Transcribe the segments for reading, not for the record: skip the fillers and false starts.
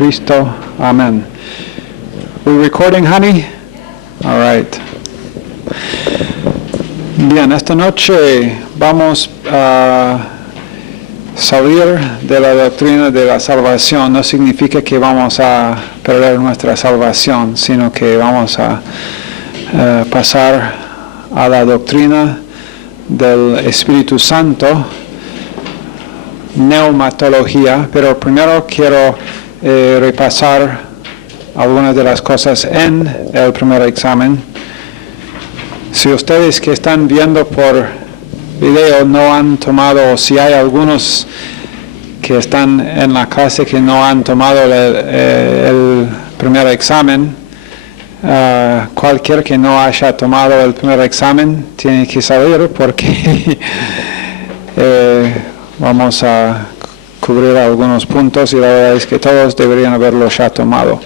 Cristo. Amén. We recording, honey? All right. Bien, esta noche vamos a salir de la doctrina de la salvación. No significa que vamos a perder nuestra salvación, sino que vamos a pasar a la doctrina del Espíritu Santo, neumatología, pero primero quiero repasar algunas de las cosas en el primer examen. Si ustedes que están viendo por video no han tomado, o si hay algunos que están en la clase que no han tomado el primer examen, cualquier que no haya tomado el primer examen tiene que salir porque vamos a cubrir algunos puntos y la verdad es que todos deberían haberlo ya tomado.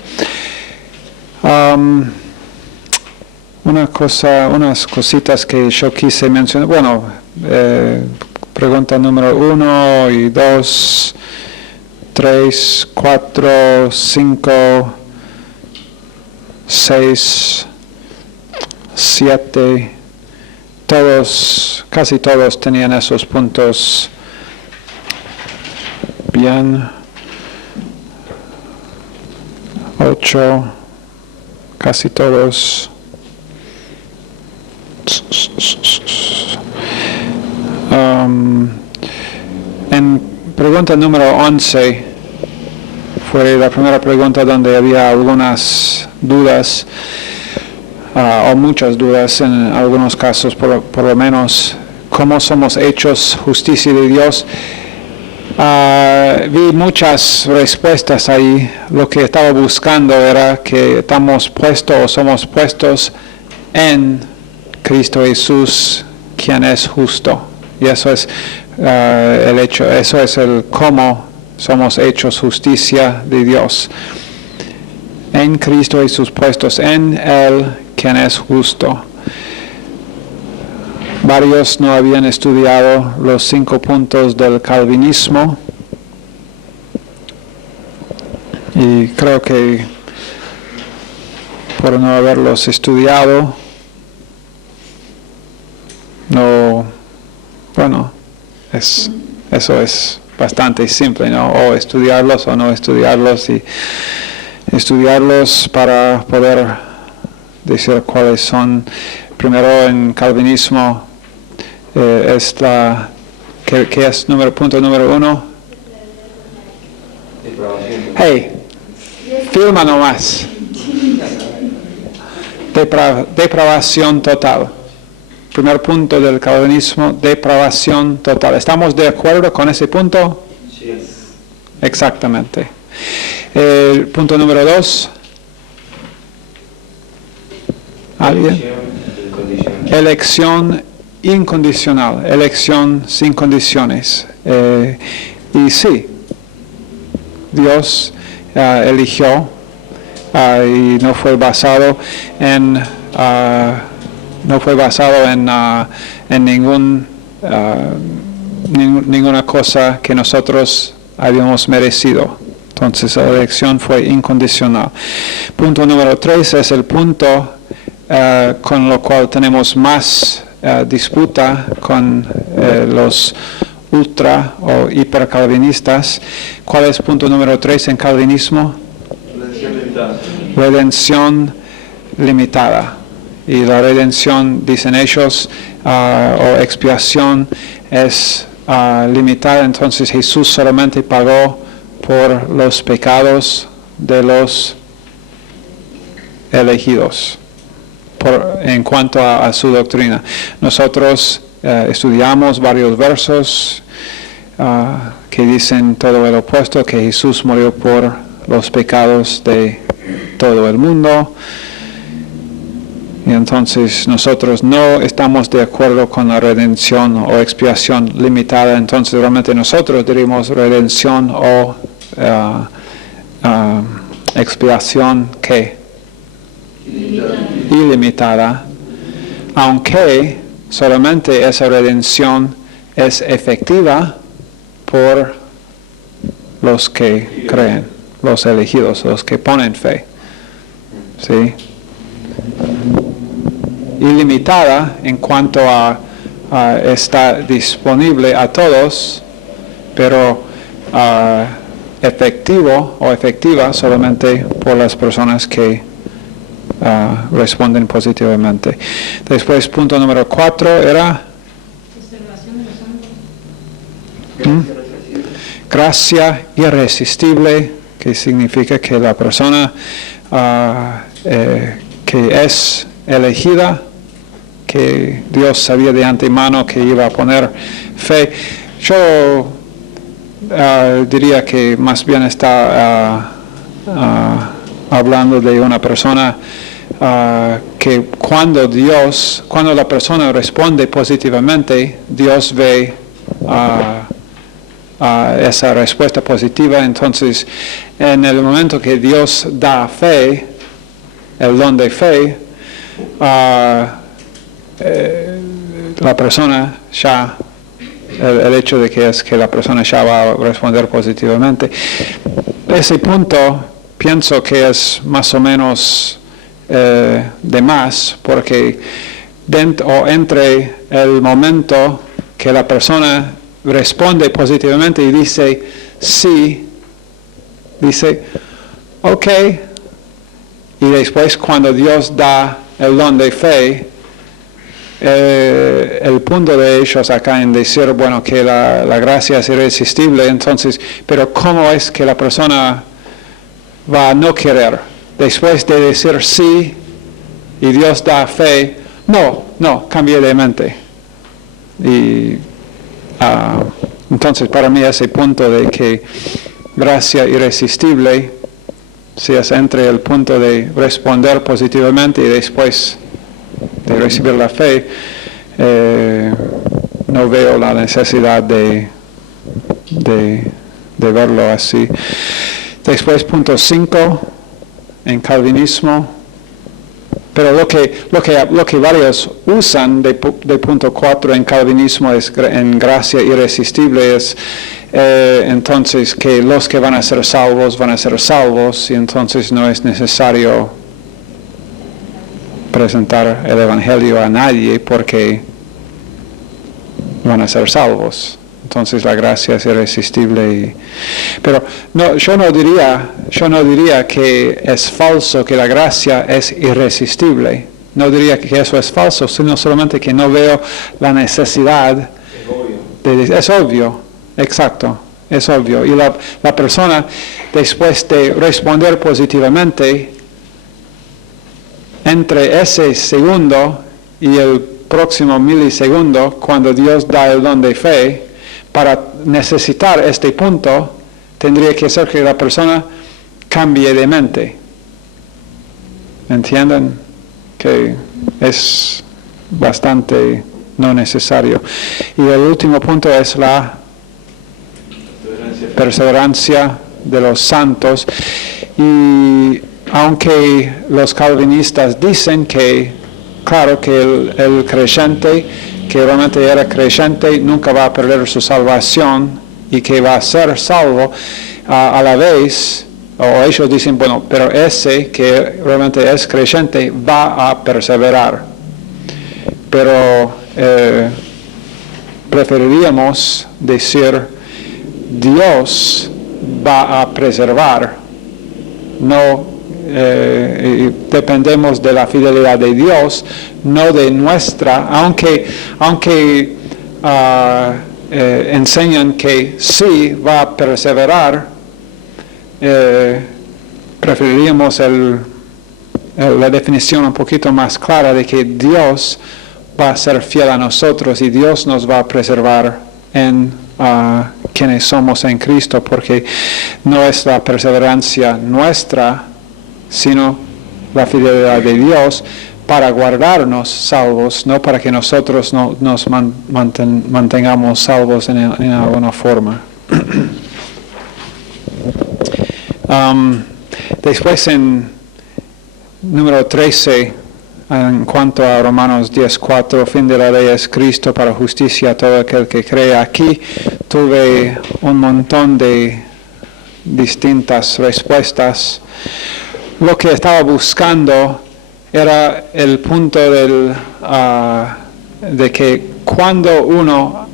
Unas cositas que yo quise mencionar. Bueno, pregunta número 1 y 2, 3, 4, 5, 6, 7. Casi todos tenían esos puntos bien. 8, casi todos. En pregunta número 11 fue la primera pregunta donde había algunas dudas, o muchas dudas en algunos casos, por lo menos, ¿cómo somos hechos justicia de Dios? Vi muchas respuestas ahí. Lo que estaba buscando era que estamos puestos o somos puestos en Cristo Jesús, quien es justo. Y eso es el hecho, eso es el cómo somos hechos justicia de Dios. En Cristo Jesús, puestos en Él, quien es justo. Varios no habían estudiado los 5 puntos del calvinismo. Y creo que por no haberlos estudiado, eso es bastante simple, ¿no? O estudiarlos o no estudiarlos, y estudiarlos para poder decir cuáles son. Primero, en calvinismo, ¿qué es punto número 1? Hey, filma nomás. Depravación total. Primer punto del calvinismo, depravación total. ¿Estamos de acuerdo con ese punto? Sí. Exactamente. Punto número 2. ¿Alguien? Elección incondicional, elección sin condiciones. Y sí, Dios eligió y no fue basado en ninguna cosa que nosotros habíamos merecido. Entonces la elección fue incondicional. Punto número 3 es el punto con lo cual tenemos más disputa con los ultra o hipercalvinistas. ¿Cuál es punto número 3 en calvinismo? Redención limitada. Y la redención, dicen ellos, o expiación es limitada. Entonces Jesús solamente pagó por los pecados de los elegidos. En cuanto a su doctrina, nosotros estudiamos varios versos que dicen todo el opuesto, que Jesús murió por los pecados de todo el mundo. Y entonces nosotros no estamos de acuerdo con la redención o expiación limitada. Entonces realmente nosotros diríamos redención o expiación ¿qué? Ilimitada, aunque solamente esa redención es efectiva por los que creen, los elegidos, los que ponen fe. ¿Sí? Ilimitada en cuanto a está disponible a todos, pero efectivo o efectiva solamente por las personas que responden positivamente. Después, punto número 4 era gracia irresistible, que significa que la persona que es elegida, que Dios sabía de antemano que iba a poner fe. Yo diría que más bien está hablando de una persona que cuando la persona responde positivamente, Dios ve esa respuesta positiva. Entonces, en el momento que Dios da fe, el don de fe, la persona ya, el hecho de que la persona ya va a responder positivamente. Ese punto pienso que es más o menos de más, porque entre el momento que la persona responde positivamente y dice sí, dice ok, y después cuando Dios da el don de fe, el punto de ellos acá en decir, bueno, que la gracia es irresistible, entonces, pero ¿cómo es que la persona va a no querer? Después de decir sí y Dios da fe, no, cambie de mente. Y entonces para mí ese punto de que gracia irresistible, si es entre el punto de responder positivamente y después de recibir la fe, no veo la necesidad de verlo así. Después, punto 5, en calvinismo, pero lo que varios usan de punto 4 en calvinismo es en gracia irresistible, es entonces que los que van a ser salvos, y entonces no es necesario presentar el Evangelio a nadie porque van a ser salvos. Entonces la gracia es irresistible. Pero no, yo no diría que es falso que la gracia es irresistible. No diría que eso es falso, sino solamente que no veo la necesidad. Es obvio, exacto, es obvio. Y la persona, después de responder positivamente, entre ese segundo y el próximo milisegundo, cuando Dios da el don de fe, para necesitar este punto, tendría que ser que la persona cambie de mente. ¿Entienden? Que es bastante no necesario. Y el último punto es la perseverancia de los santos. Y aunque los calvinistas dicen que, claro, que el creyente, que realmente era creyente, nunca va a perder su salvación y que va a ser salvo, a la vez, o ellos dicen, bueno, pero ese que realmente es creyente va a perseverar. Pero preferiríamos decir, Dios va a preservar, no dependemos de la fidelidad de Dios, no de nuestra, aunque enseñan que sí va a perseverar, preferiríamos la definición un poquito más clara de que Dios va a ser fiel a nosotros y Dios nos va a preservar en quienes somos en Cristo, porque no es la perseverancia nuestra, sino la fidelidad de Dios para guardarnos salvos, no para que nosotros nos mantengamos salvos en alguna forma. Después en número 13, en cuanto a Romanos 10:4, fin de la ley es Cristo para justicia a todo aquel que cree. Aquí tuve un montón de distintas respuestas. Lo que estaba buscando era el punto de que cuando uno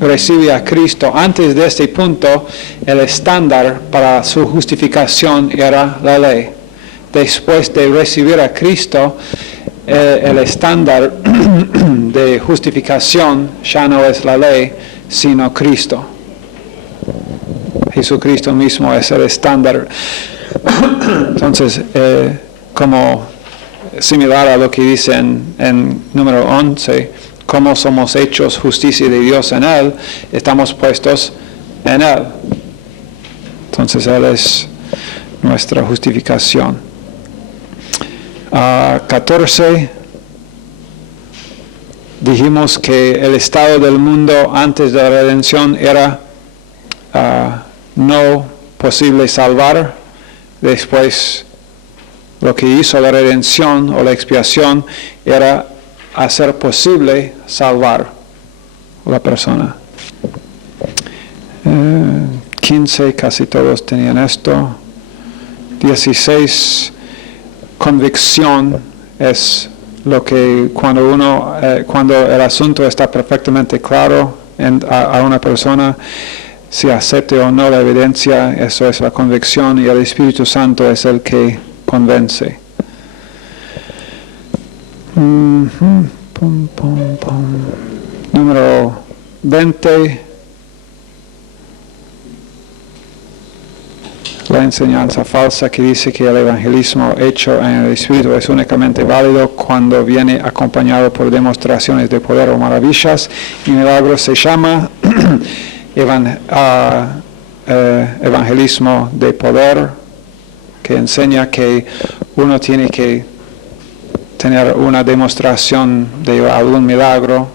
recibe a Cristo, antes de este punto, el estándar para su justificación era la ley. Después de recibir a Cristo, el estándar de justificación ya no es la ley, sino Cristo. Jesucristo mismo es el estándar. Entonces, como similar a lo que dice en número 11, como somos hechos justicia de Dios en Él, estamos puestos en Él. Entonces, Él es nuestra justificación. 14. Dijimos que el estado del mundo antes de la redención era no posible salvar. Después, lo que hizo la redención o la expiación era hacer posible salvar a la persona. 15, casi todos tenían esto. 16, convicción es lo que cuando el asunto está perfectamente claro a una persona, si acepte o no la evidencia, eso es la convicción, y el Espíritu Santo es el que convence. Número 20. La enseñanza falsa que dice que el evangelismo hecho en el Espíritu es únicamente válido cuando viene acompañado por demostraciones de poder o maravillas, y milagros se llama evangelismo de poder, que enseña que uno tiene que tener una demostración de algún milagro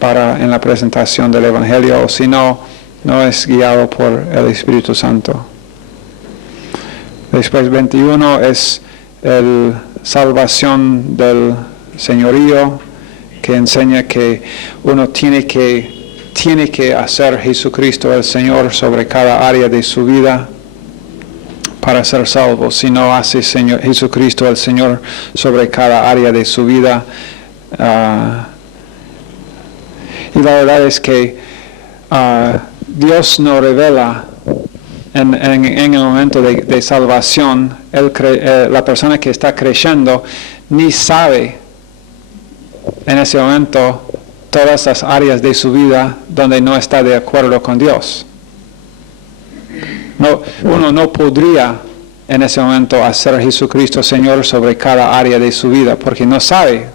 en la presentación del Evangelio, o si no, no es guiado por el Espíritu Santo. Después 21 es la salvación del señorío, que enseña que uno tiene que hacer Jesucristo el Señor sobre cada área de su vida para ser salvo. Si no hace Jesucristo el Señor sobre cada área de su vida, y la verdad es que Dios no revela en el momento de salvación. La persona que está creyendo ni sabe en ese momento todas las áreas de su vida donde no está de acuerdo con Dios. Uno no podría en ese momento hacer a Jesucristo Señor sobre cada área de su vida, porque no sabe.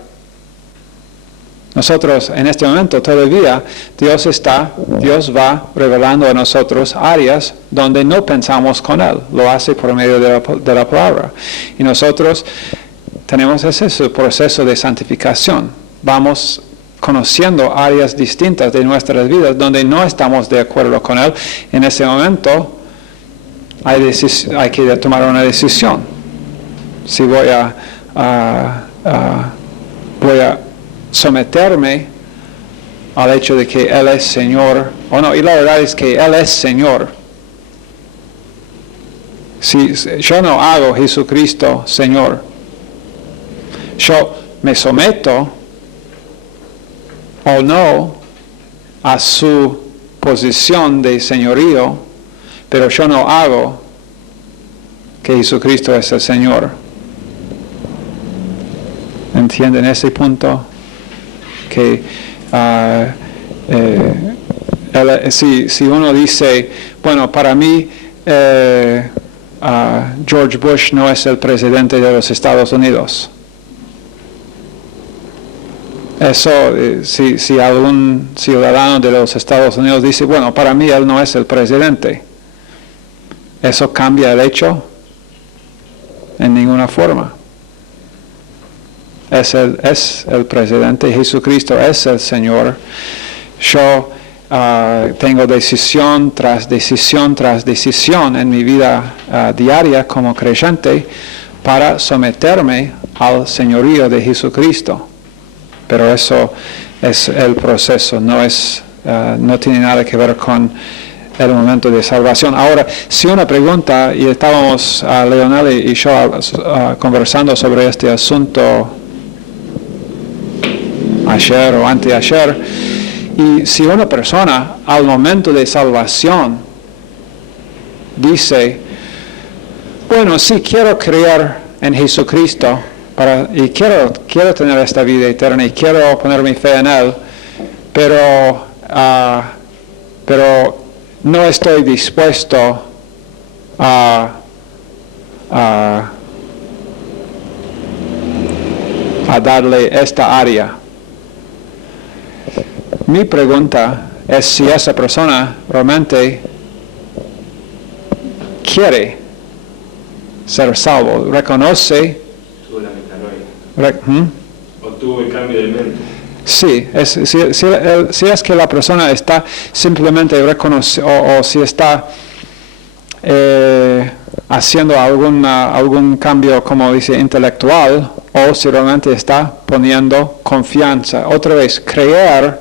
Nosotros en este momento todavía Dios va revelando a nosotros áreas donde no pensamos con Él. Lo hace por medio de la palabra. Y nosotros tenemos ese proceso de santificación. Vamos conociendo áreas distintas de nuestras vidas donde no estamos de acuerdo con Él. En ese momento hay que tomar una decisión. Si voy a someterme al hecho de que Él es Señor o no. Y la verdad es que Él es Señor. Si yo no hago Jesucristo Señor, yo me someto o no a su posición de señorío, pero yo no hago que Jesucristo es el Señor. ¿Entienden ese punto? Que si uno dice, bueno, para mí George Bush no es el presidente de los Estados Unidos. Eso, si algún ciudadano de los Estados Unidos dice, bueno, para mí él no es el presidente, ¿eso cambia el hecho? En ninguna forma. Es el presidente, Jesucristo es el Señor. Yo tengo decisión tras decisión tras decisión en mi vida diaria como creyente para someterme al señorío de Jesucristo. Pero eso es el proceso, no tiene nada que ver con el momento de salvación. Ahora, si una pregunta, y estábamos Leonel y yo conversando sobre este asunto ayer o anteayer, y si una persona al momento de salvación dice, bueno, sí quiero creer en Jesucristo y quiero tener esta vida eterna y quiero poner mi fe en Él, pero no estoy dispuesto a darle esta área. Mi pregunta es si esa persona realmente quiere ser salvo, reconoce. Tuvo la metanoia. O tuvo el cambio de mente. Sí, si es que la persona está simplemente reconociendo o si está haciendo algún cambio, como dice, intelectual, o si realmente está poniendo confianza. Otra vez, creer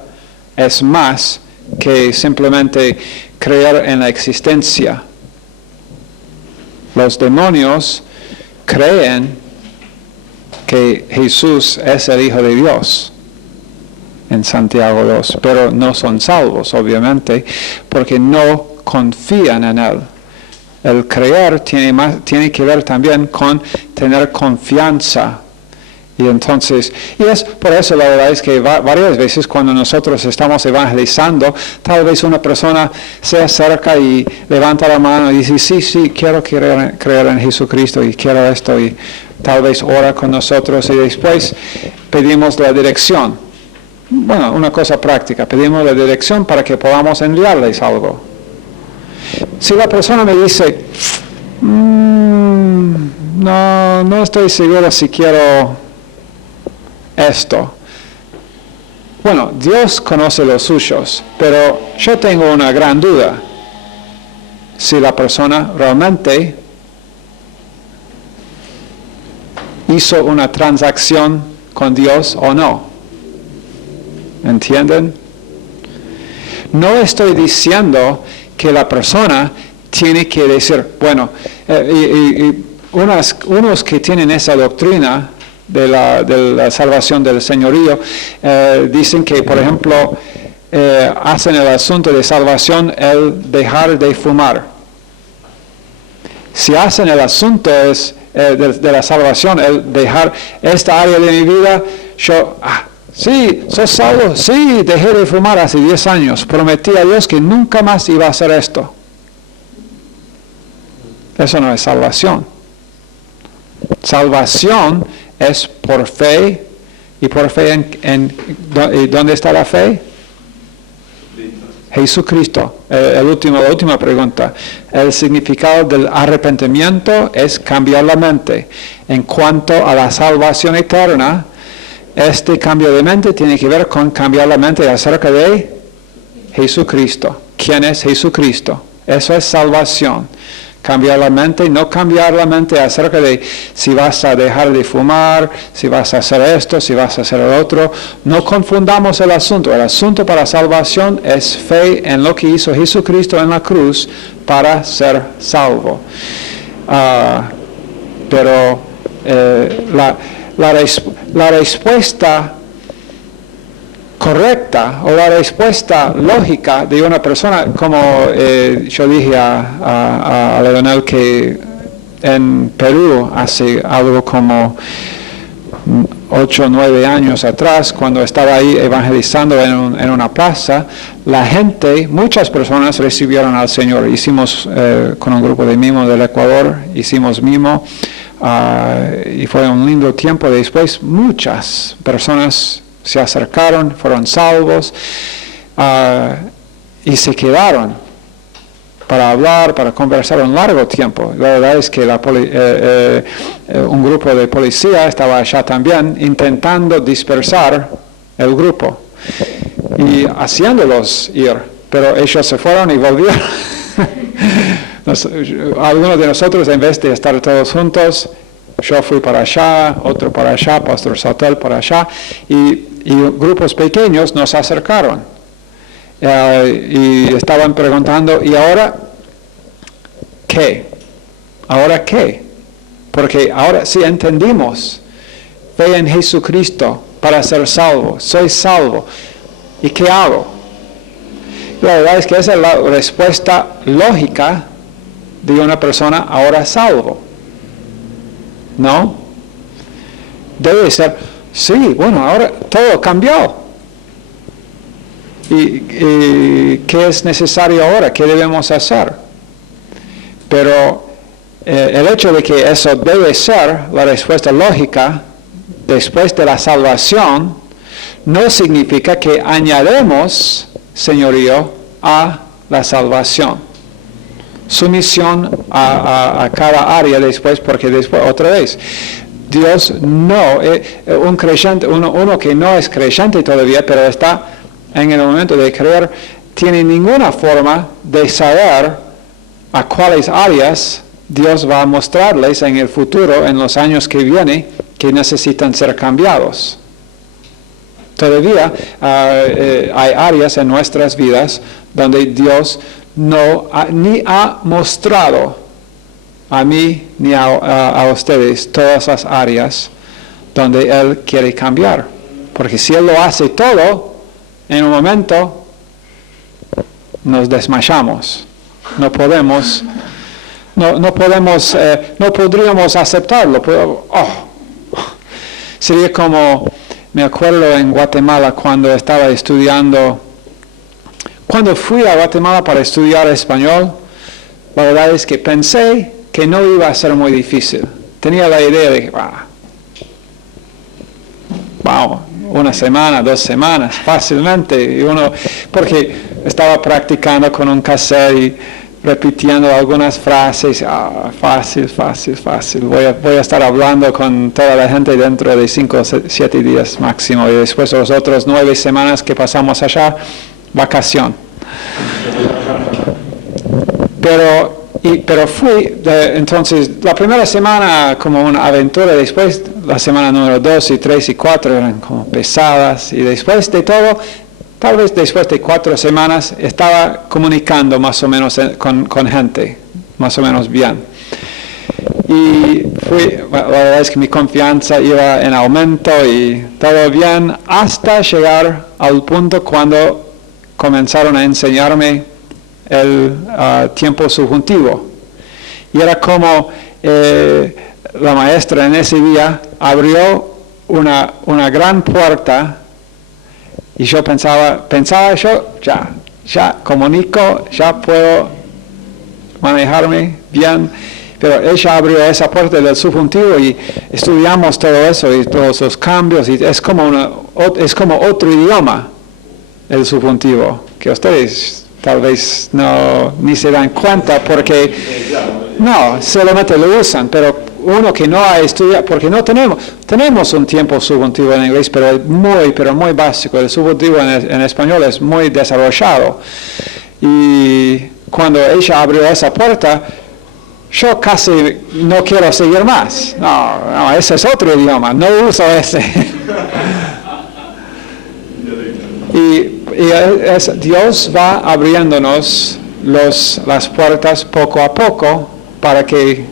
es más que simplemente creer en la existencia. Los demonios creen que Jesús es el Hijo de Dios en Santiago 2, pero no son salvos, obviamente, porque no confían en Él. El creer tiene que ver también con tener confianza. Y entonces, y es por eso la verdad es que varias veces cuando nosotros estamos evangelizando, tal vez una persona se acerca y levanta la mano y dice, sí, quiero creer en Jesucristo y quiero esto, y tal vez ora con nosotros y después pedimos la dirección. Bueno, una cosa práctica, pedimos la dirección para que podamos enviarles algo. Si la persona me dice, no estoy seguro si quiero esto. Bueno, Dios conoce los suyos, pero yo tengo una gran duda. Si la persona realmente hizo una transacción con Dios o no. ¿Entienden? No estoy diciendo que la persona tiene que decir, bueno, unos que tienen esa doctrina de la salvación del señorío, dicen que, por ejemplo, hacen el asunto de salvación el dejar de fumar. Si hacen el asunto de la salvación, el dejar esta área de mi vida, sí, sos salvo, sí, dejé de fumar hace 10 años, prometí a Dios que nunca más iba a hacer esto. Eso no es salvación. Salvación es por fe, y por fe ¿y dónde está la fe? Jesucristo. La última pregunta. El significado del arrepentimiento es cambiar la mente. En cuanto a la salvación eterna, este cambio de mente tiene que ver con cambiar la mente acerca de Jesucristo. ¿Quién es Jesucristo? Eso es salvación. Cambiar la mente, no cambiar la mente acerca de si vas a dejar de fumar, si vas a hacer esto, si vas a hacer el otro. No confundamos el asunto. El asunto para salvación es fe en lo que hizo Jesucristo en la cruz para ser salvo. Pero la respuesta correcta o la respuesta lógica de una persona, como yo dije a Leonel que en Perú hace algo como 8 o 9 años atrás, cuando estaba ahí evangelizando en una plaza, muchas personas recibieron al Señor. Hicimos con un grupo de mimo del Ecuador, hicimos mimo, y fue un lindo tiempo. Después muchas personas se acercaron, fueron salvos, y se quedaron para hablar, para conversar un largo tiempo. La verdad es que un grupo de policía estaba allá también intentando dispersar el grupo y haciéndolos ir, pero ellos se fueron y volvieron. Algunos de nosotros, en vez de estar todos juntos, yo fui para allá, otro para allá, Pastor Sautel para allá, y grupos pequeños nos acercaron. y estaban preguntando, ¿y ahora qué? ¿Ahora qué? Porque ahora sí entendimos, fe en Jesucristo para ser salvo, soy salvo. ¿Y qué hago? La verdad es que esa es la respuesta lógica de una persona ahora salvo. ¿No? Debe ser, sí, bueno, ahora todo cambió. ¿Y qué es necesario ahora? ¿Qué debemos hacer? Pero el hecho de que eso debe ser la respuesta lógica después de la salvación no significa que añademos señorío a la salvación. Sumisión a cada área después, porque después, otra vez, Dios no, un creyente, uno que no es creyente todavía, pero está en el momento de creer, tiene ninguna forma de saber a cuáles áreas Dios va a mostrarles en el futuro, en los años que vienen, que necesitan ser cambiados. Todavía hay áreas en nuestras vidas donde Dios ni ha mostrado a mí ni a ustedes todas las áreas donde Él quiere cambiar. Porque si Él lo hace todo, en un momento nos desmayamos. No podríamos aceptarlo. Sería como, me acuerdo en Guatemala cuando estaba estudiando, cuando fui a Guatemala para estudiar español, la verdad es que pensé que no iba a ser muy difícil. Tenía la idea de que, vamos, una semana, 2 semanas, fácilmente, porque estaba practicando con un cassette y repitiendo algunas frases, fácil, voy a estar hablando con toda la gente dentro de 5 o 7 días máximo, y después los otros 9 semanas que pasamos allá, vacación. Pero fui, entonces, la primera semana como una aventura, después la semana número 2 y 3 y 4 eran como pesadas, y después de todo, tal vez después de 4 semanas, estaba comunicando más o menos con gente, más o menos bien. Y la verdad es que mi confianza iba en aumento y todo bien, hasta llegar al punto cuando comenzaron a enseñarme el tiempo subjuntivo. Y era como la maestra en ese día abrió una gran puerta y yo pensaba yo, ya comunico, ya puedo manejarme bien, pero ella abrió esa puerta del subjuntivo y estudiamos todo eso y todos los cambios, y es como otro idioma el subjuntivo, que ustedes tal vez ni se dan cuenta porque solamente lo usan, pero uno que no ha estudiado, porque no tenemos un tiempo subjuntivo en inglés, pero muy básico. El subjuntivo en español es muy desarrollado. Y cuando ella abrió esa puerta, yo casi no quiero seguir más. No, ese es otro idioma, no uso ese. Y Dios va abriéndonos las puertas poco a poco para que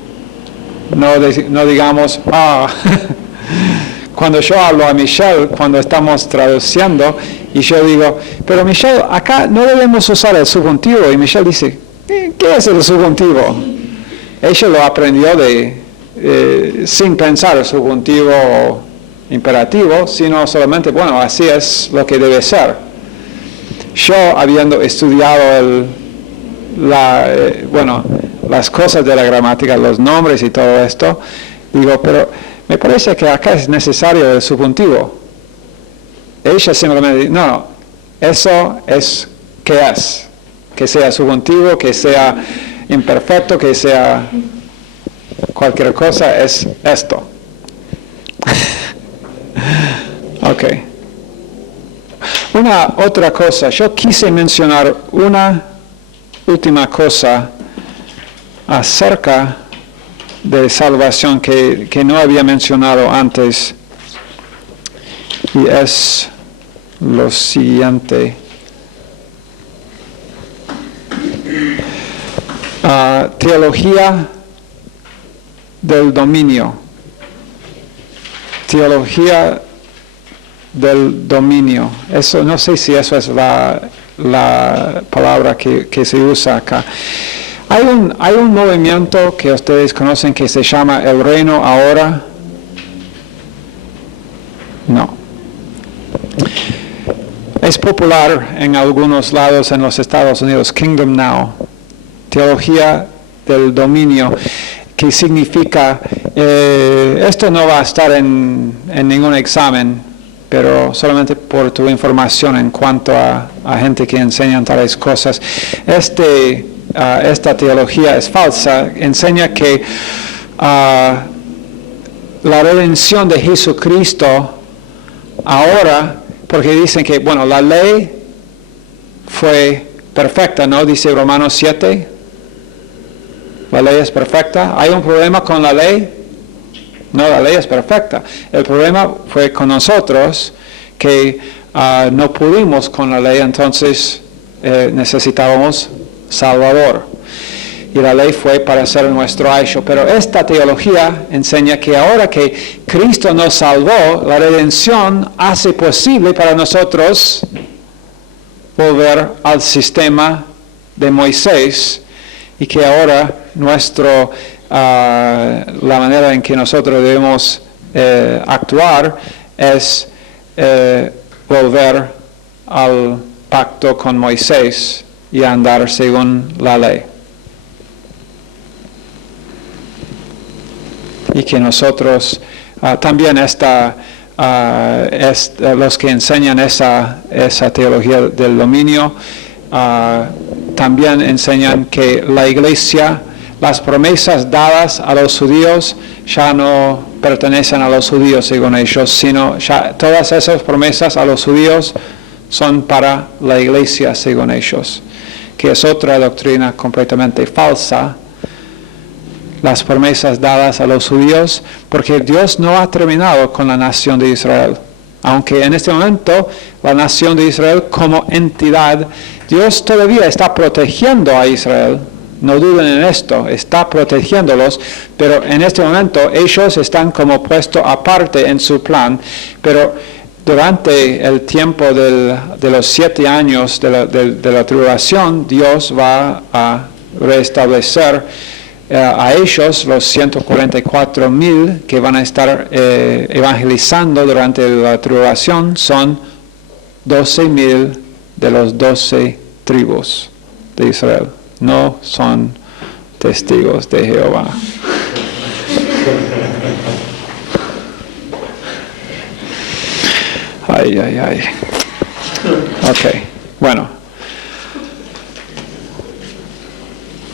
no digamos, cuando yo hablo a Michelle, cuando estamos traduciendo, y yo digo, pero Michelle, acá no debemos usar el subjuntivo, y Michelle dice, ¿qué es el subjuntivo? Ella lo aprendió sin pensar el subjuntivo o imperativo, sino solamente, así es lo que debe ser. Yo, habiendo estudiado las cosas de la gramática, los nombres y todo esto, digo, pero me parece que acá es necesario el subjuntivo. Ella simplemente dice, no, eso es que sea subjuntivo, que sea imperfecto, que sea cualquier cosa, es esto. Ok. Una otra cosa, yo quise mencionar una última cosa acerca de salvación que no había mencionado antes, y es lo siguiente. Teología del dominio. Teología del dominio. Eso, no sé si eso es la palabra que se usa acá. Hay un movimiento que ustedes conocen que se llama El Reino Ahora. No. Es popular en algunos lados en los Estados Unidos, Kingdom Now, teología del dominio, que significa, esto no va a estar en ningún examen, pero solamente por tu información en cuanto a gente que enseñan tales cosas. Esta teología es falsa, enseña que la redención de Jesucristo ahora, porque dicen que, bueno, la ley fue perfecta, ¿no? Dice Romanos 7, la ley es perfecta. ¿Hay un problema con la ley? No, la ley es perfecta. El problema fue con nosotros, que no pudimos con la ley, entonces necesitábamos Salvador. Y la ley fue para ser nuestro ayo. Pero esta teología enseña que ahora que Cristo nos salvó, la redención hace posible para nosotros volver al sistema de Moisés, y que ahora la manera en que nosotros debemos actuar es volver al pacto con Moisés y andar según la ley. Y que nosotros también los que enseñan esa teología del dominio también enseñan que la iglesia, las promesas dadas a los judíos ya no pertenecen a los judíos según ellos, sino ya todas esas promesas a los judíos son para la iglesia según ellos, que es otra doctrina completamente falsa. Las promesas dadas a los judíos, porque Dios no ha terminado con la nación de Israel. Aunque en este momento la nación de Israel como entidad, Dios todavía está protegiendo a Israel. No duden en esto, está protegiéndolos, pero en este momento ellos están como puesto aparte en su plan. Pero durante el tiempo de los 7 años de la tribulación, Dios va a restablecer a ellos, los 144,000 que van a estar evangelizando durante la tribulación, son 12,000 de los 12 tribus de Israel. No son testigos de Jehová. Ay. Ok, bueno.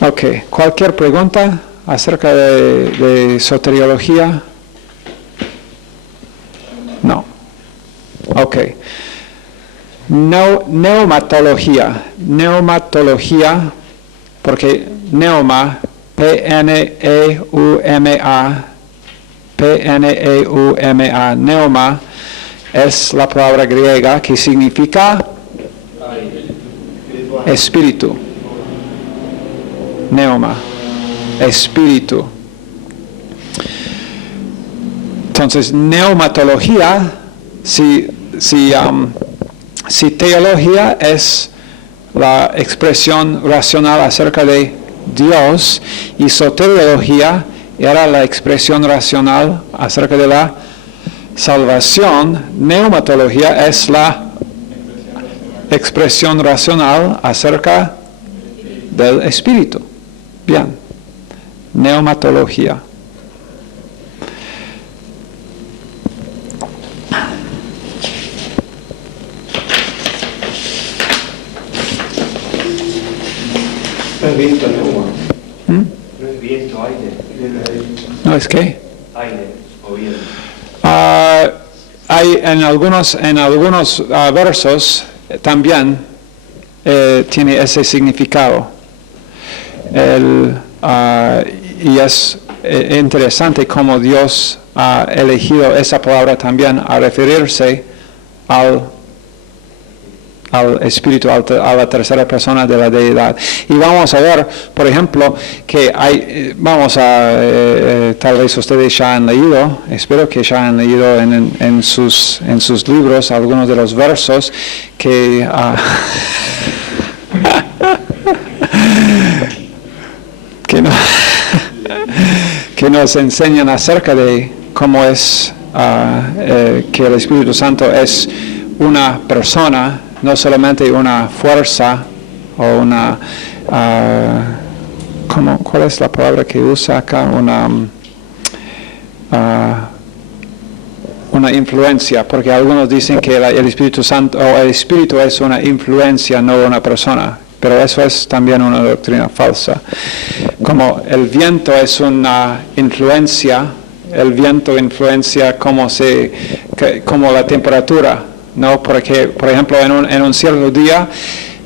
Ok, ¿cualquier pregunta acerca de soteriología? No. Ok. Neumatología, porque neuma, P-N-E-U-M-A, neuma es la palabra griega que significa espíritu. Neuma, espíritu. Entonces, neumatología, si teología es la expresión racional acerca de Dios, y soteriología era la expresión racional acerca de la salvación, neumatología es la expresión racional acerca del espíritu. Bien, neumatología. No es viento, neuma. No es viento, aire. ¿No es qué? Aire o viento. Hay en algunos versos también tiene ese significado. Y es interesante cómo Dios ha elegido esa palabra también a referirse al al Espíritu, a la tercera persona de la deidad. Y vamos a ver, por ejemplo, que hay, tal vez ustedes ya han leído, espero que ya han leído en sus libros algunos de los versos que... que nos enseñan acerca de cómo es que el Espíritu Santo es una persona, no solamente una fuerza o una... ¿cuál es la palabra que usa acá? Una influencia, porque algunos dicen que el Espíritu Santo o el Espíritu es una influencia, no una persona. Pero eso es también una doctrina falsa. Como el viento es una influencia, el viento influencia como la temperatura, ¿no? Porque, por ejemplo, en un cierto día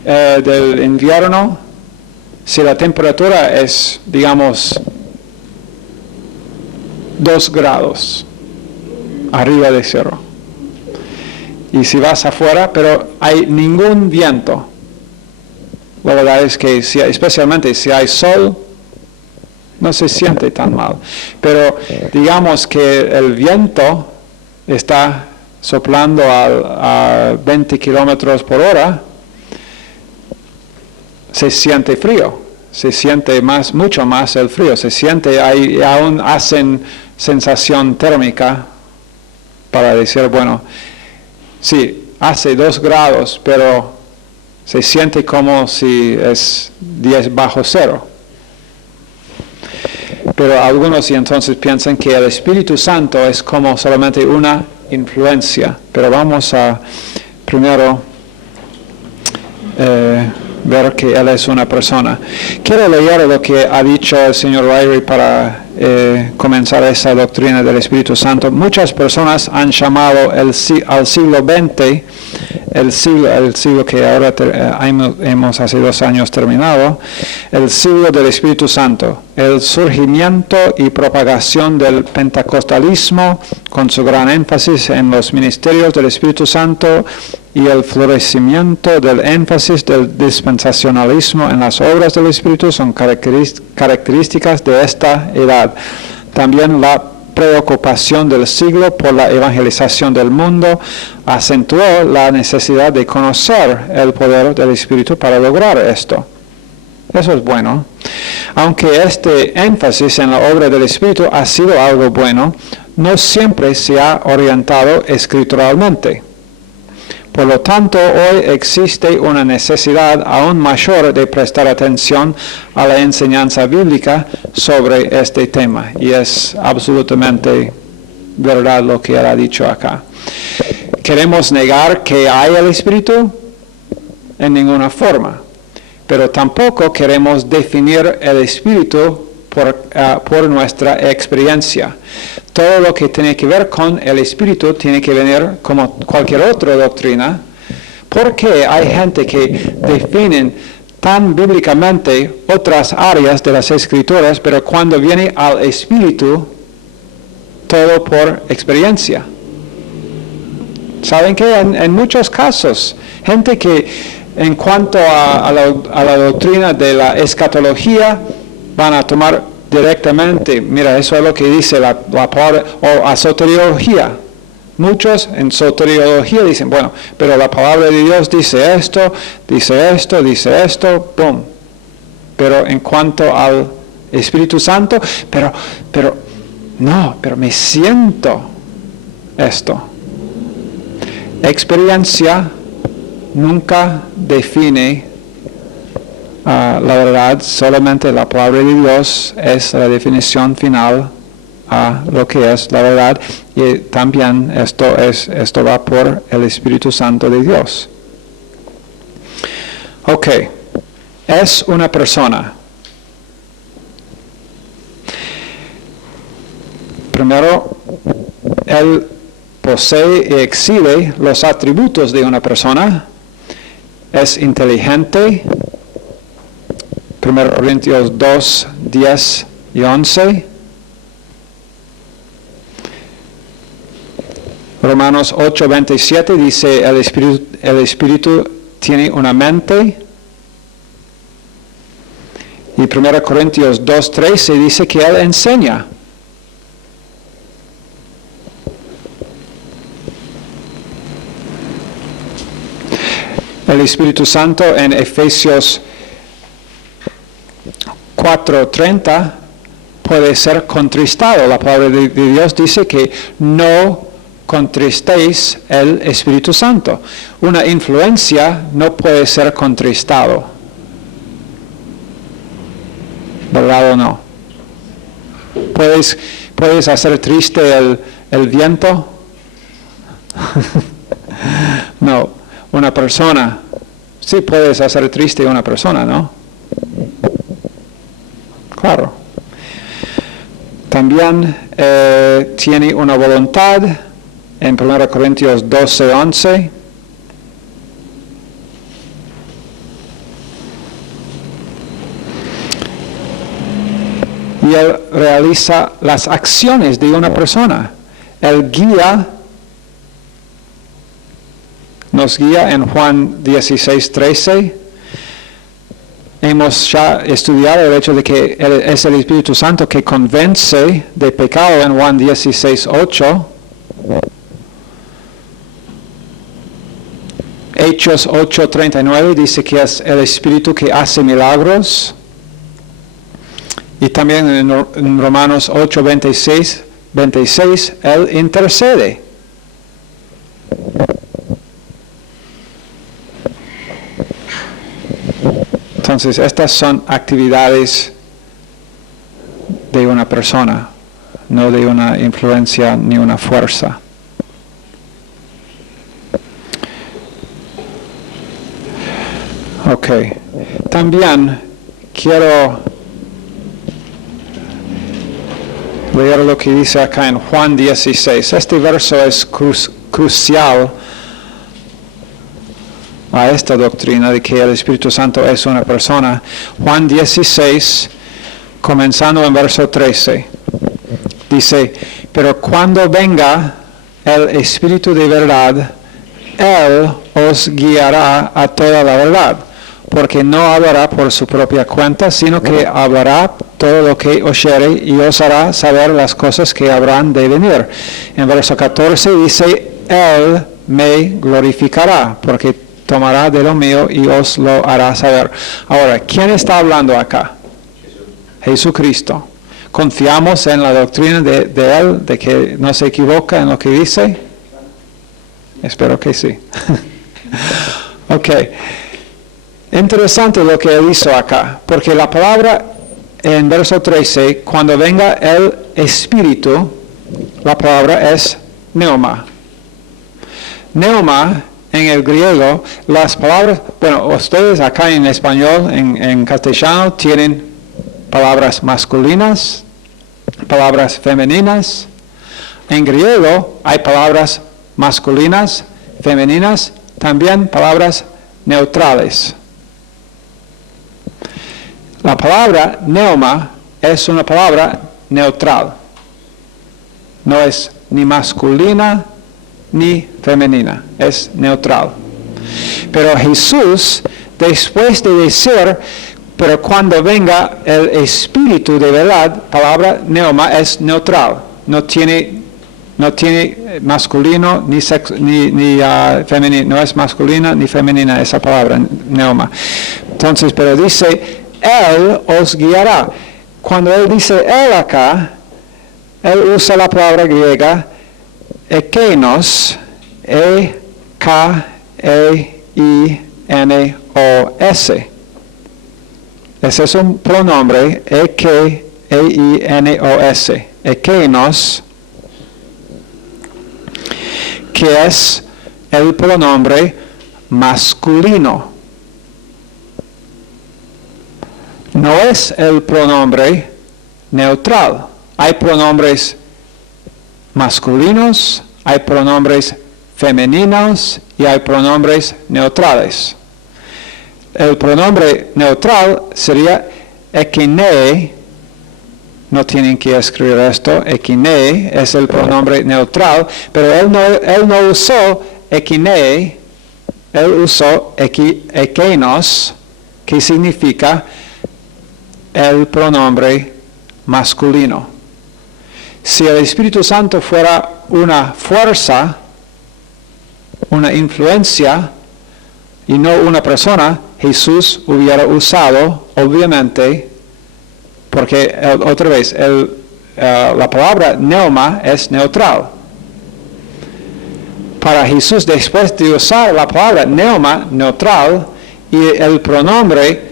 del invierno, si la temperatura es, digamos, 2 grados arriba de cero, y si vas afuera, pero hay ningún viento, la verdad es que especialmente si hay sol, no se siente tan mal. Pero digamos que el viento está soplando a 20 kilómetros por hora, se siente frío, se siente mucho más el frío, se siente, aún hacen sensación térmica para decir, bueno, sí, hace 2 grados, pero se siente como si es 10 bajo cero. Pero algunos entonces piensan que el Espíritu Santo es como solamente una influencia. Pero vamos a primero ver que Él es una persona. Quiero leer lo que ha dicho el señor Ryrie para comenzar esa doctrina del Espíritu Santo. Muchas personas han llamado al siglo XX, el siglo que ahora hemos hace 2 años terminado, el siglo del Espíritu Santo, el surgimiento y propagación del pentecostalismo con su gran énfasis en los ministerios del Espíritu Santo y el florecimiento del énfasis del dispensacionalismo en las obras del Espíritu son características de esta edad. También la preocupación del siglo por la evangelización del mundo acentuó la necesidad de conocer el poder del Espíritu para lograr esto. Eso es bueno. Aunque este énfasis en la obra del Espíritu ha sido algo bueno, no siempre se ha orientado escrituralmente. Por lo tanto, hoy existe una necesidad aún mayor de prestar atención a la enseñanza bíblica sobre este tema. Y es absolutamente verdad lo que él ha dicho acá. ¿Queremos negar que hay el Espíritu? En ninguna forma. Pero tampoco queremos definir el Espíritu por nuestra experiencia. Todo lo que tiene que ver con el Espíritu tiene que venir como cualquier otra doctrina, porque hay gente que definen tan bíblicamente otras áreas de las Escrituras, pero cuando viene al Espíritu, todo por experiencia. ¿Saben qué? En muchos casos, gente que en cuanto a la doctrina de la escatología, van a tomar directamente, mira, eso es lo que dice la palabra, o a soteriología. Muchos en soteriología dicen, bueno, pero la palabra de Dios dice esto, ¡pum! Pero en cuanto al Espíritu Santo, pero me siento esto. Experiencia nunca define la verdad, solamente la palabra de Dios es la definición final a lo que es la verdad, y también esto va por el Espíritu Santo de Dios. Ok, es una persona. Primero, él posee y exhibe los atributos de una persona. Es inteligente. 1 Corintios 2, 10 y 11. Romanos 8, 27 dice, el Espíritu tiene una mente. Y 1 Corintios 2:13 dice que Él enseña. El Espíritu Santo en Efesios 4:30 puede ser contristado. La palabra de Dios dice que no contristéis el Espíritu Santo. Una influencia no puede ser contristado. ¿Verdad o no? ¿Puedes hacer triste el viento? No. Una persona. Sí puedes hacer triste a una persona, ¿no? Claro. También tiene una voluntad en 1 Corintios 12:11. Y Él realiza las acciones de una persona. Él nos guía en Juan 16:13. Hemos ya estudiado el hecho de que es el Espíritu Santo que convence de pecado en Juan 16:8. Hechos 8:39 dice que es el Espíritu que hace milagros. Y también en Romanos 8:26, Él intercede. Entonces, estas son actividades de una persona, no de una influencia ni una fuerza. Ok. También quiero leer lo que dice acá en Juan 16. Este verso es crucial a esta doctrina de que el Espíritu Santo es una persona. Juan 16, comenzando en verso 13, dice: pero cuando venga el Espíritu de verdad, Él os guiará a toda la verdad, porque no hablará por su propia cuenta, sino que hablará todo lo que oyere y os hará saber las cosas que habrán de venir. En verso 14 dice: Él me glorificará, porque tomará de lo mío y os lo hará saber. Ahora, ¿quién está hablando acá? Jesucristo. ¿Confiamos en la doctrina de Él, de que no se equivoca en lo que dice? Espero que sí. Ok. Interesante lo que Él hizo acá, porque la palabra en verso 13, cuando venga el Espíritu, la palabra es pneuma. Pneuma, en el griego, las palabras, bueno, ustedes acá en español, en castellano, tienen palabras masculinas, palabras femeninas. En griego hay palabras masculinas, femeninas, también palabras neutrales. La palabra pneuma es una palabra neutral. No es ni masculina ni femenina, es neutral. Pero Jesús, después de decir, pero cuando venga el Espíritu de verdad, palabra pneuma es neutral. No tiene masculino ni femenino, no es masculina ni femenina esa palabra, pneuma. Entonces, pero dice, Él os guiará. Cuando Él dice Él acá, Él usa la palabra griega ekenos, E-K-E-I-N-O-S. Ese es un pronombre, E-K-E-I-N-O-S. Ekenos, que es el pronombre masculino. No es el pronombre neutral. Hay pronombres masculinos, hay pronombres femeninos y hay pronombres neutrales. El pronombre neutral sería ekine. No tienen que escribir esto. Ekine es el pronombre neutral, pero él no usó ekine él usó ekeinos, que significa el pronombre masculino. Si el Espíritu Santo fuera una fuerza, una influencia, y no una persona, Jesús hubiera usado, obviamente, porque otra vez, la palabra pneuma es neutral. Para Jesús, después de usar la palabra pneuma, neutral, y el pronombre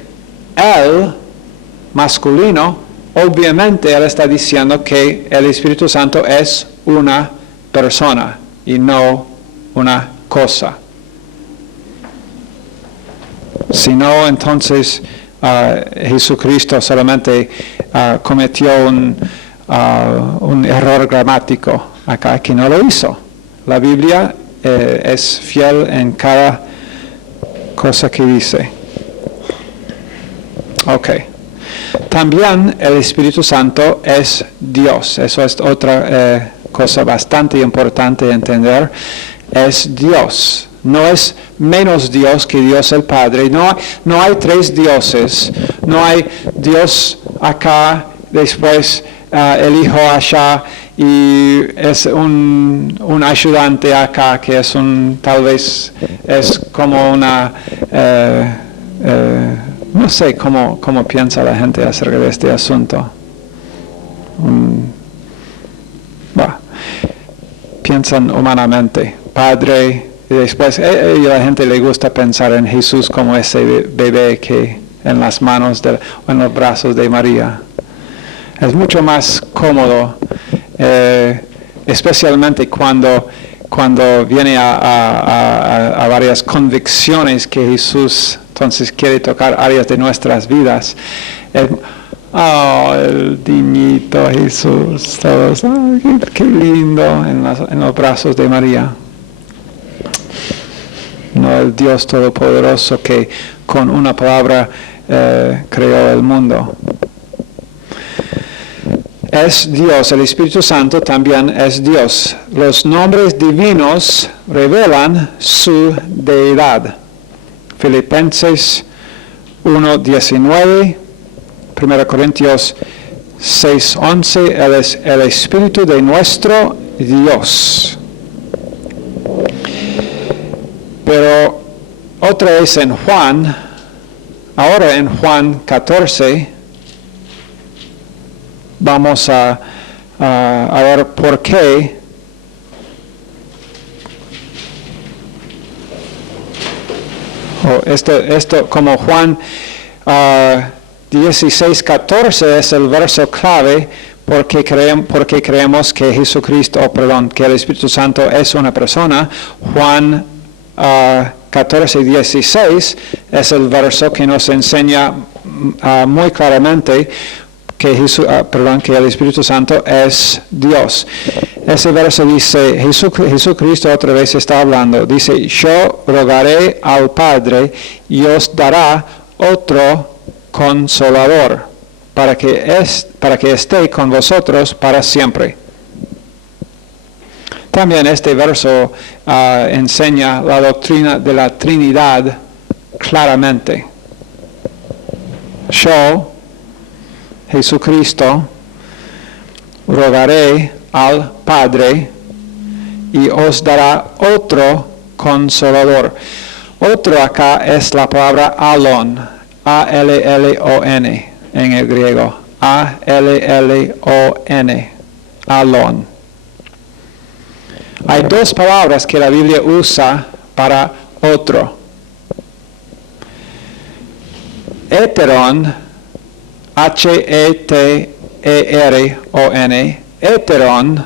él, masculino, obviamente él está diciendo que el Espíritu Santo es una persona y no una cosa. Si no, entonces Jesucristo solamente cometió un error gramático acá, que no lo hizo. La Biblia es fiel en cada cosa que dice. Ok. También el Espíritu Santo es Dios. Eso es otra cosa bastante importante de entender. Es Dios. No es menos Dios que Dios el Padre. No hay tres dioses. No hay Dios acá, después el Hijo allá, y es un ayudante acá, que es tal vez es como una... no sé cómo piensa la gente acerca de este asunto. Piensan humanamente. Padre, y después a la gente le gusta pensar en Jesús como ese bebé que en las manos o en los brazos de María. Es mucho más cómodo, especialmente cuando viene a varias convicciones que Jesús entonces quiere tocar áreas de nuestras vidas. El niñito Jesús, todos, qué lindo en los brazos de María. No el Dios Todopoderoso que con una palabra creó el mundo. Es Dios, el Espíritu Santo también es Dios. Los nombres divinos revelan su deidad. Filipenses 1:19, 1 Corintios 6:11, Él es el Espíritu de nuestro Dios. Pero otra vez en Juan, ahora en Juan 14, vamos a ver por qué esto como Juan 16:14 es el verso clave porque creemos que que el Espíritu Santo es una persona. Juan 14:16 es el verso que nos enseña muy claramente que el Espíritu Santo es Dios. Ese verso dice, Jesucristo otra vez está hablando, dice, yo rogaré al Padre y os dará otro consolador para que esté con vosotros para siempre. También este verso enseña la doctrina de la Trinidad claramente. Yo, Jesucristo, rogaré al Padre y os dará otro consolador. Otro acá es la palabra alon, A-L-L-O-N en el griego, A-L-L-O-N, alon. Hay dos palabras que la Biblia usa para otro. Heteron, H-E-T-E-R-O-N, heteron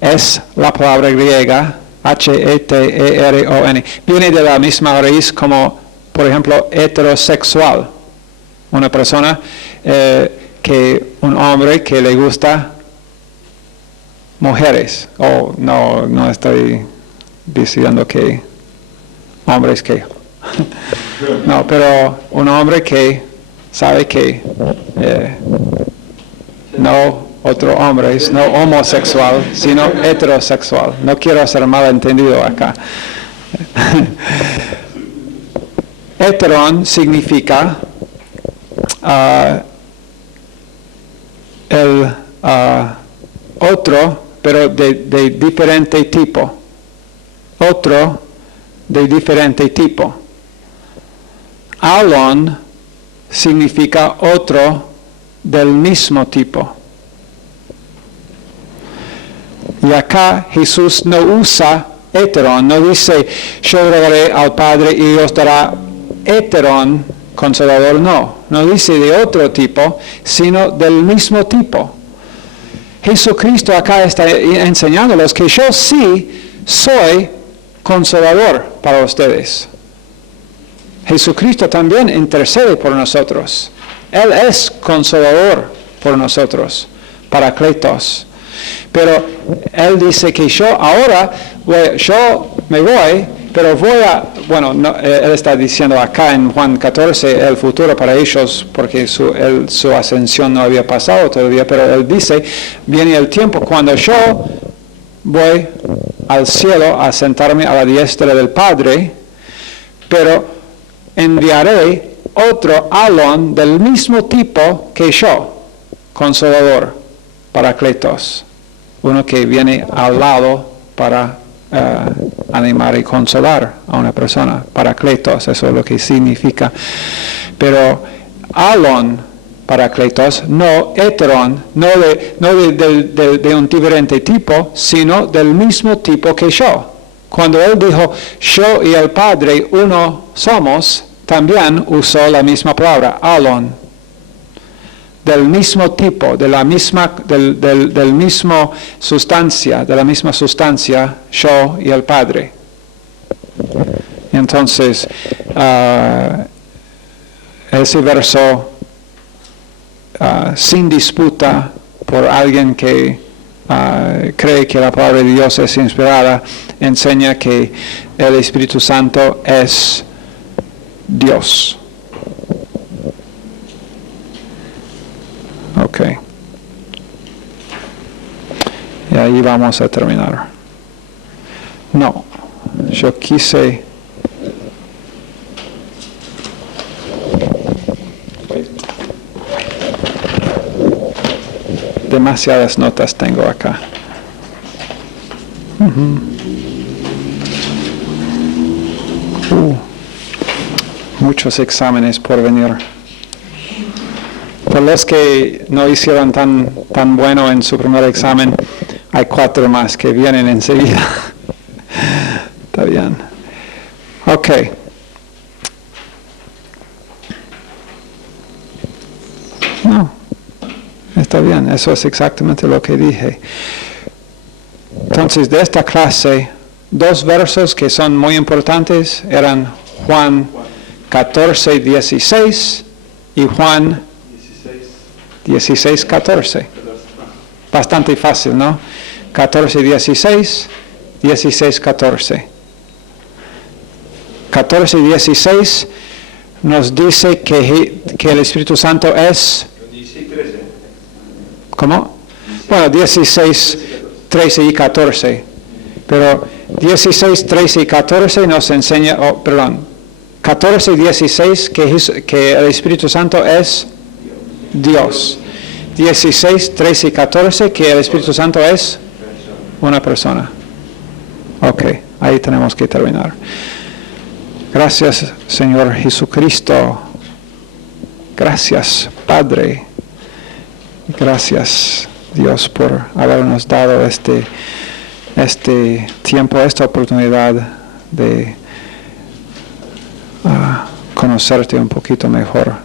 es la palabra griega, H-E-T-E-R-O-N. Viene de la misma raíz como, por ejemplo, heterosexual. Una persona, un hombre que le gusta mujeres. No estoy diciendo que hombres que... No, pero un hombre que sabe que no otro hombre, no homosexual, sino heterosexual. No quiero ser malentendido acá. Heteron significa el otro, pero de diferente tipo. Otro de diferente tipo. Alon significa otro del mismo tipo. Y acá Jesús no usa heteron, no dice yo rogaré al Padre y os dará heteron consolador, no dice de otro tipo, sino del mismo tipo. Jesucristo acá está enseñándolos que yo sí soy consolador para ustedes. Jesucristo también intercede por nosotros. Él es consolador por nosotros, Paracletos. Pero Él dice que yo ahora, yo me voy, pero Él está diciendo acá en Juan 14 el futuro para ellos, porque su ascensión no había pasado todavía, pero Él dice, viene el tiempo cuando yo voy al cielo a sentarme a la diestra del Padre, pero enviaré otro Alon del mismo tipo que yo, consolador, Paracletos, uno que viene al lado para animar y consolar a una persona, Paracletos, eso es lo que significa. Pero Alon, Paracletos, no heteron, no de un diferente tipo, sino del mismo tipo que yo. Cuando Él dijo, yo y el Padre uno somos, también usó la misma palabra, Alon. Del mismo tipo, de la misma sustancia, yo y el Padre. Entonces, ese verso, sin disputa por alguien que cree que la palabra de Dios es inspirada, enseña que el Espíritu Santo es Dios. Ok. Y ahí vamos a terminar. No, yo quise... Demasiadas notas tengo acá. Muchos exámenes por venir. Por los que no hicieron tan bueno en su primer examen, hay 4 más que vienen enseguida. Está bien. Ok. No, está bien, eso es exactamente lo que dije. Entonces, de esta clase, 2 versos que son muy importantes eran Juan 14, 16 y Juan 16, 14. Bastante fácil, ¿no? 14, 16, 16, 14. 14 y 16 nos dice que el Espíritu Santo es... ¿Cómo? Bueno, 16, 13 y 14. Pero 16, 13 y 14 nos enseña... 14 y 16 que el Espíritu Santo es Dios. 16, 13 y 14 que el Espíritu Santo es una persona. Ok, ahí tenemos que terminar. Gracias, Señor Jesucristo. Gracias, Padre. Gracias, Dios, por habernos dado este tiempo, esta oportunidad de conocerte un poquito mejor.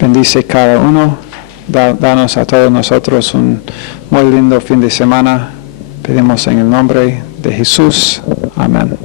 Bendice cada uno. Danos a todos nosotros un muy lindo fin de semana. Pedimos en el nombre de Jesús. Amén.